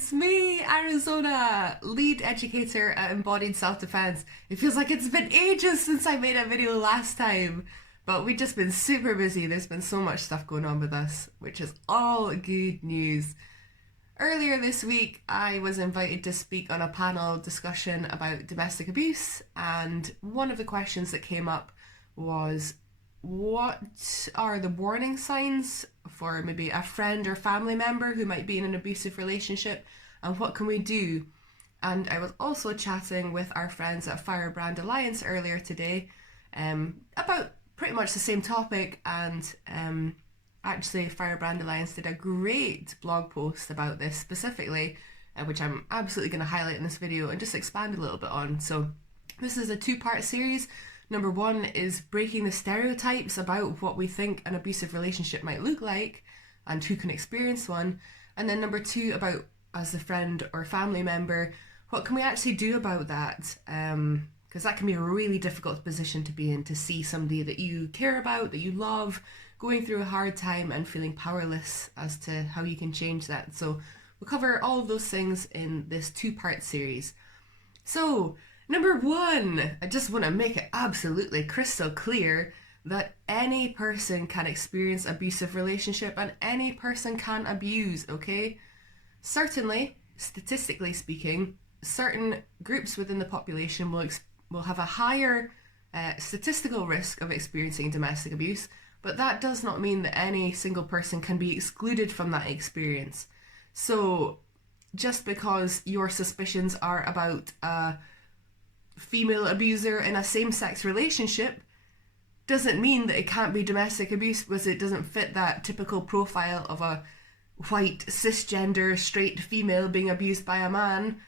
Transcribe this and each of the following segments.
It's me, Arizona, lead educator at Embodied Self-Defense. It feels like it's been ages since I made a video last time, but we've just been super busy. There's been so much stuff going on with us, which is all good news. Earlier this week, I was invited to speak on a panel discussion about domestic abuse, and one of the questions that came up was, what are the warning signs for maybe a friend or family member who might be in an abusive relationship, and what can we do? And I was also chatting with our friends at Firebrand Alliance earlier today about pretty much the same topic, and actually Firebrand Alliance did a great blog post about this specifically, which I'm absolutely going to highlight in this video and just expand a little bit on. So this is a two-part series. Number one is breaking the stereotypes about what we think an abusive relationship might look like and who can experience one. And then number two, about, as a friend or family member, what can we actually do about that? Because that can be a really difficult position to be in, to see somebody that you care about, that you love, going through a hard time and feeling powerless as to how you can change that. So we'll cover all of those things in this two-part series. So, number one, I just want to make it absolutely crystal clear that any person can experience abusive relationship and any person can abuse, okay? Certainly, statistically speaking, certain groups within the population will have a higher statistical risk of experiencing domestic abuse, but that does not mean that any single person can be excluded from that experience. So, just because your suspicions are about a female abuser in a same-sex relationship doesn't mean that it can't be domestic abuse because it doesn't fit that typical profile of a white, cisgender, straight female being abused by a man.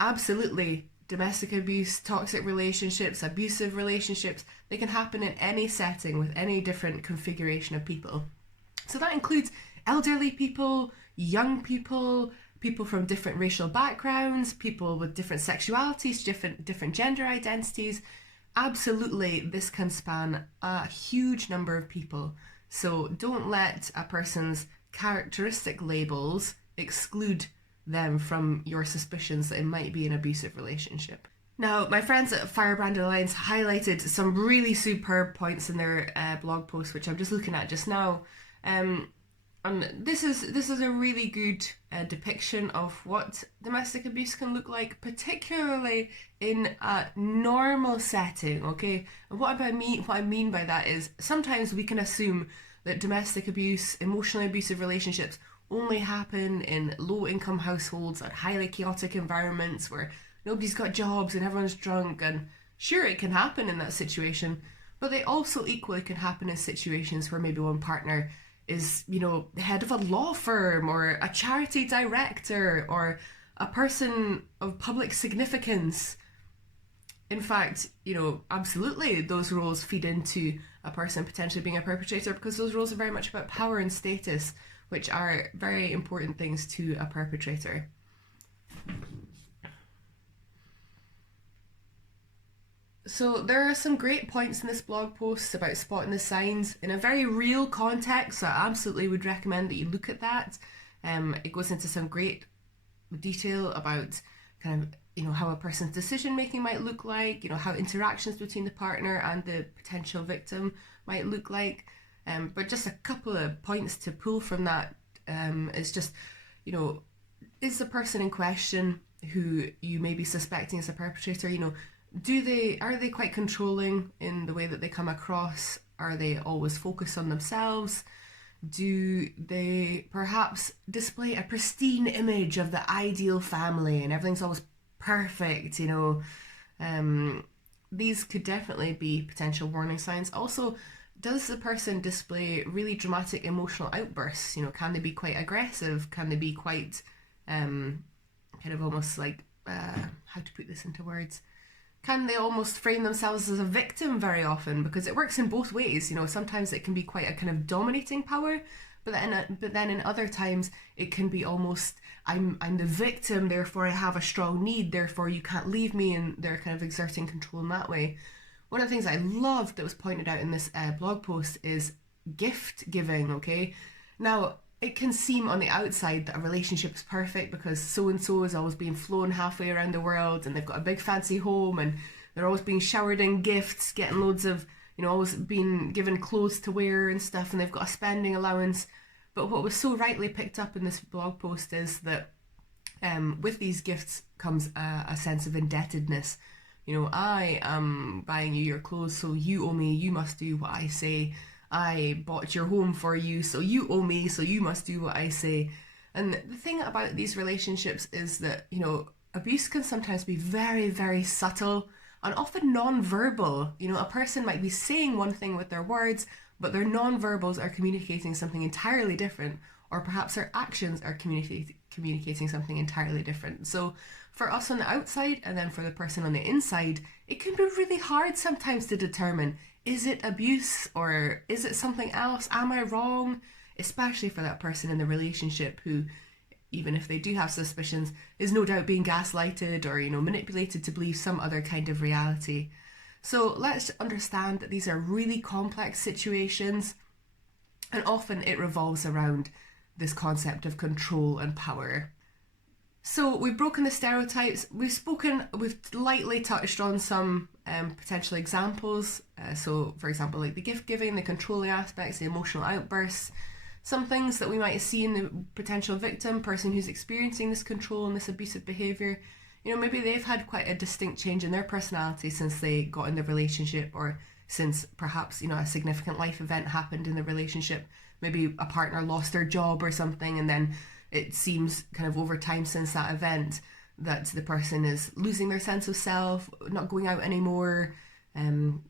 Absolutely, domestic abuse, toxic relationships, abusive relationships, they can happen in any setting with any different configuration of people. So that includes elderly people, young people, people from different racial backgrounds, people with different sexualities, different gender identities. Absolutely, this can span a huge number of people. So don't let a person's characteristic labels exclude them from your suspicions that it might be an abusive relationship. Now, my friends at Firebrand Alliance highlighted some really superb points in their blog post, which I'm just looking at just now. And this is a really good depiction of what domestic abuse can look like, particularly in a normal setting, okay? And what I mean by that is sometimes we can assume that domestic abuse, emotionally abusive relationships only happen in low-income households and highly chaotic environments where nobody's got jobs and everyone's drunk, and sure, it can happen in that situation, but they also equally can happen in situations where maybe one partner is, the head of a law firm or a charity director or a person of public significance. In fact, absolutely those roles feed into a person potentially being a perpetrator, because those roles are very much about power and status, which are very important things to a perpetrator. So there are some great points in this blog post about spotting the signs in a very real context, so I absolutely would recommend that you look at that. It goes into some great detail about kind of, how a person's decision making might look like, how interactions between the partner and the potential victim might look like. But just a couple of points to pull from that is just, is the person in question who you may be suspecting as a perpetrator, are they quite controlling in the way that they come across? Are they always focused on themselves? Do they perhaps display a pristine image of the ideal family and everything's always perfect, These could definitely be potential warning signs. Also, does the person display really dramatic emotional outbursts? Can they be quite aggressive? Can they be quite kind of almost like, how to put this into words? Can they almost frame themselves as a victim very often? Because it works in both ways. Sometimes it can be quite a kind of dominating power, but then in other times it can be almost, I'm the victim, therefore I have a strong need, therefore you can't leave me, and they're kind of exerting control in that way. One of the things I loved that was pointed out in this blog post is gift giving, okay? Now, it can seem on the outside that a relationship is perfect because so and so is always being flown halfway around the world and they've got a big fancy home and they're always being showered in gifts, getting loads of, always being given clothes to wear and stuff, and they've got a spending allowance. But what was so rightly picked up in this blog post is that with these gifts comes a sense of indebtedness. I am buying you your clothes, so you owe me, you must do what I say. I bought your home for you, so you owe me, so you must do what I say. And the thing about these relationships is that, abuse can sometimes be very, very subtle and often non-verbal. A person might be saying one thing with their words, but their non-verbals are communicating something entirely different, or perhaps their actions are communicating something entirely different. So for us on the outside and then for the person on the inside, it can be really hard sometimes to determine, is it abuse or is it something else? Am I wrong? Especially for that person in the relationship who, even if they do have suspicions, is no doubt being gaslighted or, manipulated to believe some other kind of reality. So let's understand that these are really complex situations, and often it revolves around this concept of control and power. So we've broken the stereotypes, we've lightly touched on some potential examples. So for example, like the gift giving, the controlling aspects, the emotional outbursts, some things that we might see in the potential victim, person who's experiencing this control and this abusive behaviour. Maybe they've had quite a distinct change in their personality since they got in the relationship, or since perhaps, a significant life event happened in the relationship. Maybe a partner lost their job or something, and then it seems kind of over time since that event that the person is losing their sense of self, not going out anymore,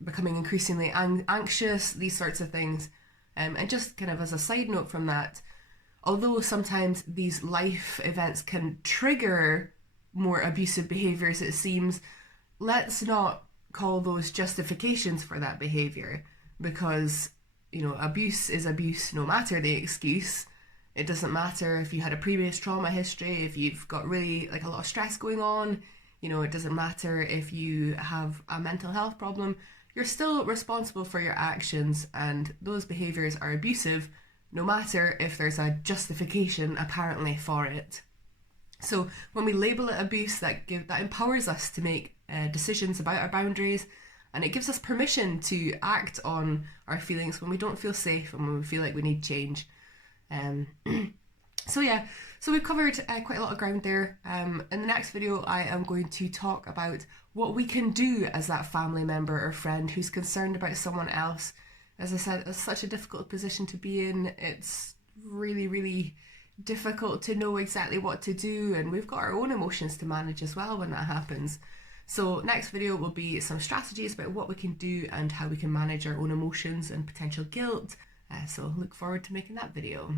becoming increasingly anxious, these sorts of things. And just kind of as a side note from that, although sometimes these life events can trigger more abusive behaviours, it seems, let's not call those justifications for that behaviour, because, abuse is abuse no matter the excuse. It doesn't matter if you had a previous trauma history, if you've got really a lot of stress going on, it doesn't matter if you have a mental health problem. You're still responsible for your actions, and those behaviours are abusive no matter if there's a justification apparently for it. So when we label it abuse, that empowers us to make decisions about our boundaries, and it gives us permission to act on our feelings when we don't feel safe and when we feel like we need change. So we've covered quite a lot of ground there. In the next video, I am going to talk about what we can do as that family member or friend who's concerned about someone else. As I said, it's such a difficult position to be in. It's really, really difficult to know exactly what to do, and we've got our own emotions to manage as well when that happens. So next video will be some strategies about what we can do and how we can manage our own emotions and potential guilt. So look forward to making that video.